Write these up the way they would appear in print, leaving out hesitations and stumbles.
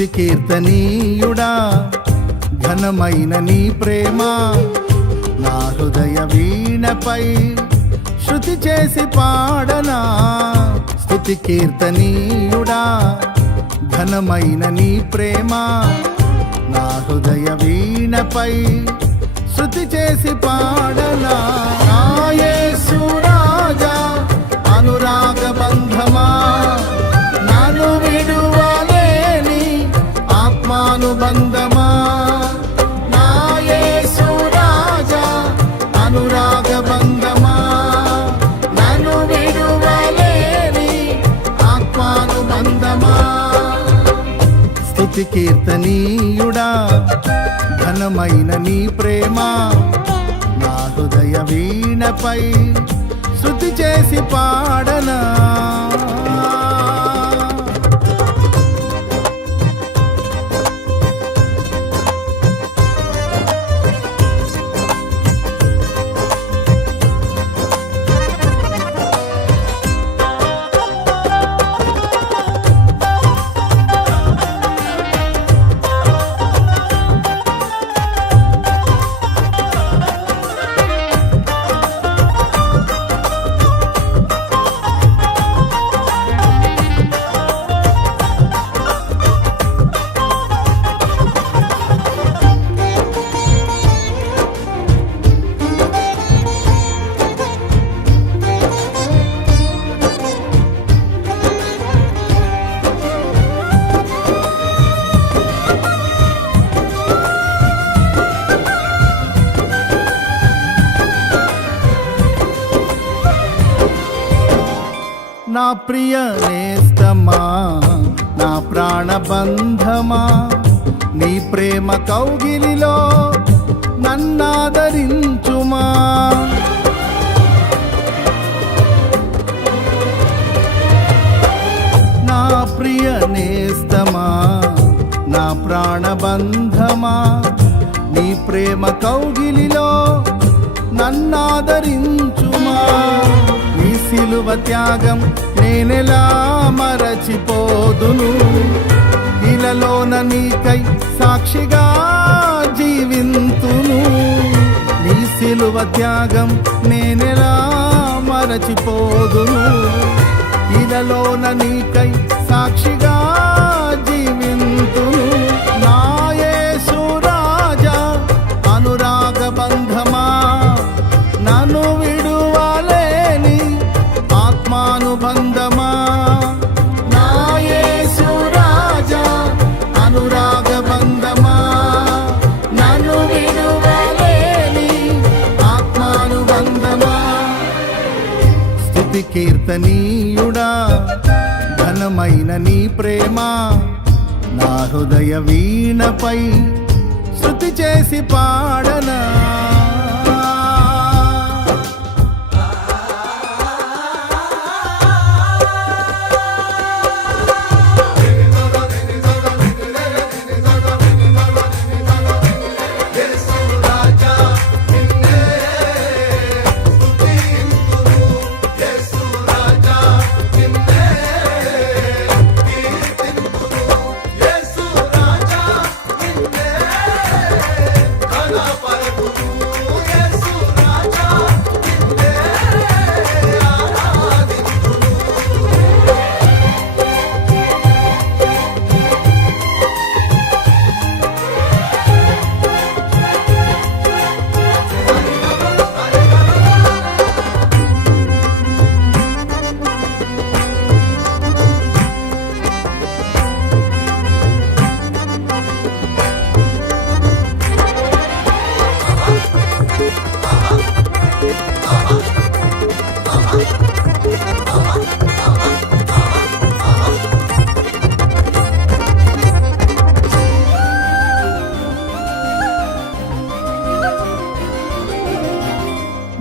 స్తుతి కీర్తనీయుడా ఘనమైన నీ ప్రేమ నా హృదయ వీణపై శృతి చేసి పాడనా. స్తుతి కీర్తనీయుడా ఘనమైన నీ ప్రేమ నా హృదయ వీణపై శృతి చేసి పాడనా. నా యేసు రాజా అనురాగ బంధమా నన్ను విడువలేని ఆత్మానుబంధమా. నా యేసు రాజా అనురాగ బంధమా నన్ను విడువలేని ఆత్మానుబంధమా. స్తుతి కీర్తనీయుడా ఘనమైన నీ ప్రేమ నా హృదయ వీణపై శృతి చేసి పాడనా. నా ప్రియ నేస్తమా నా ప్రాణబంధమా నీ ప్రేమ కౌగిలిలో నన్నాదరించుమా. నా ప్రియ నేస్తమా నా ప్రాణబంధమా నీ ప్రేమ కౌగిలిలో నన్నాదరించుమా. నీ సిలువ త్యాగం నేనెలా మరచిపోదును, ఇలలోన నీకై సాక్షిగా జీవింతును. నీ సిలువ త్యాగం నేనెలా మరచిపోదును, ఇలలోన నీకై సాక్షిగా జీవింతును. నా యేసు రాజా అనురాగ బంధమా నన్ను విడువలేని ఆత్మానుబంధమా. నా యేసు రాజా అనురాగ బంధమా నన్ను విడువలేని ఆత్మానుబంధమా. స్తుతి కీర్తనీయుడా ఘనమైన నీ ప్రేమ నా హృదయ వీణపై శృతి చేసి పాడనా.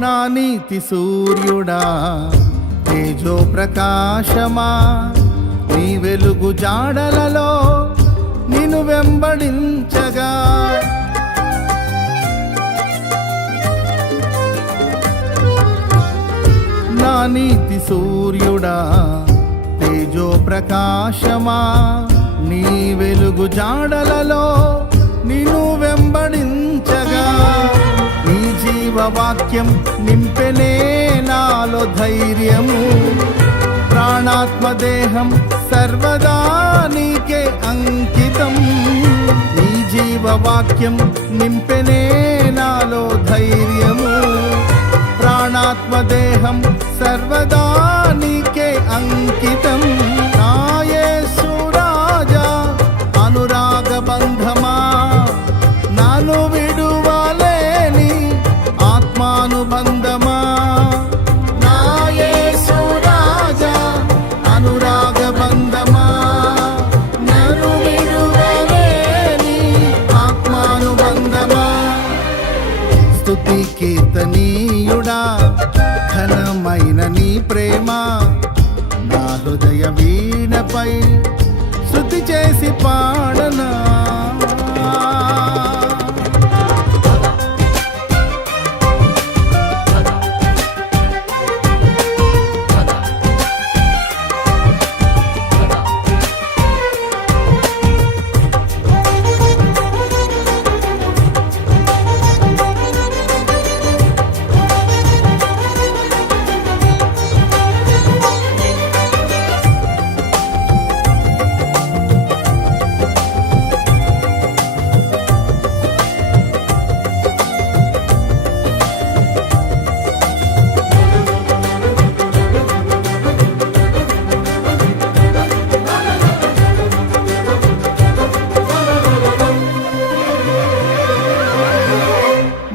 నా నీతి సూర్యుడా తేజో ప్రకాశమా నీ వెలుగు జాడలలో నిన్ను వెంబడించగా. నా నీతి సూర్యుడా తేజో ప్రకాశమా నీ వెలుగు జాడలలో నిన్ను వెంబడించగా నీ జీవవాక్యం నింపెనే నాలో ధైర్యము. ప్రాణాత్మదేహం సర్వదా నీకే అంకితం. నీ జీవవాక్యం నింపెనే నాలో ధైర్యము. ప్రాణాత్మదేహం సర్వదా నీకే అంకితం. నా యేసు రాజా అనురాగ బంధమా, నన్ను విడువలేని ఆత్మానుబంధమా. నా యేసు రాజా అనురాగ బంధమా, నన్ను విడువలేని ఆత్మానుబంధమా. స్తుతి కీర్తనీయుడా ఘనమైన నీ ప్రేమ నా హృదయ వీణపై శృతి చేసి పాడనా.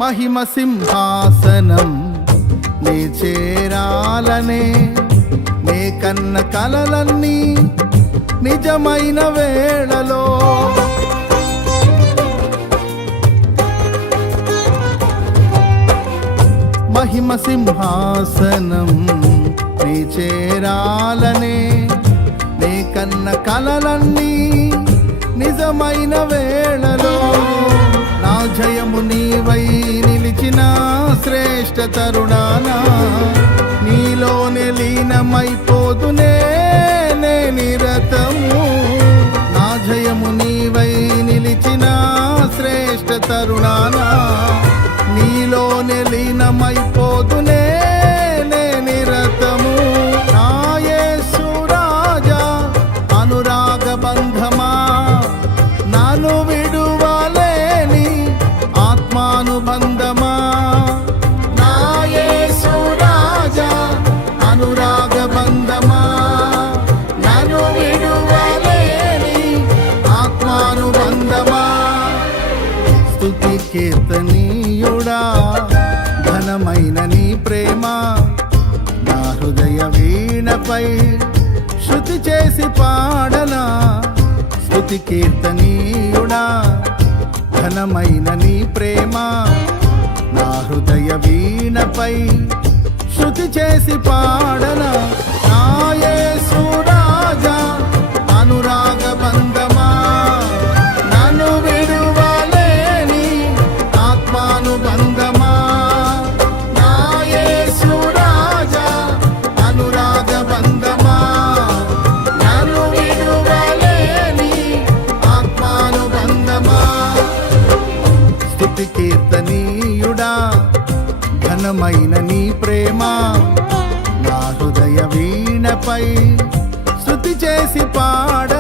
మహిమ సింహాసనం నే చేరాలనే నే కన్న కలలన్నీ నిజమైన వేళలో మహిమ సింహాసనం నే చేరాలనే నే కన్న కలలన్నీ నిజమైన వేళలో నా జయము నీవై నిలిచిన శ్రేష్ఠ తరుణానా నీలోనే లీనమైపోదునే నే నిరతము. నా జయము నీవై నిలిచిన శ్రేష్ఠ తరుణానా నీలోనే లీనమైపోదునే నే నిరతము. నా యేసు రాజా అనురాగ బంధమా, నన్ను విడువలేని ఆత్మానుబంధమా. నా యేసు రాజా అనురాగ బంధమా, నన్ను విడువలేని ఆత్మానుబంధమా. స్తుతి కీర్తనీయుడా ఘనమైన నీ ప్రేమ నా హృదయ వీణపై శృతి చేసి పాడనా. స్తుతి కీర్తనీయుడా ఘనమైన నీ ప్రేమ నా హృదయ వీణపై శృతి చేసి పాడనా. నా యేసు రాజా అనురాగ బంధమా, నన్ను విడువలేని ఆత్మానుబంధమా. నా యేసు రాజా అనురాగ బంధమా, నన్ను విడువలేని ఆత్మానుబంధమా. స్తుతి కీర్తనీయుడా ఘనమైన నీ ప్రేమ నా హృదయ వీణపై శృతి చేసి పాడ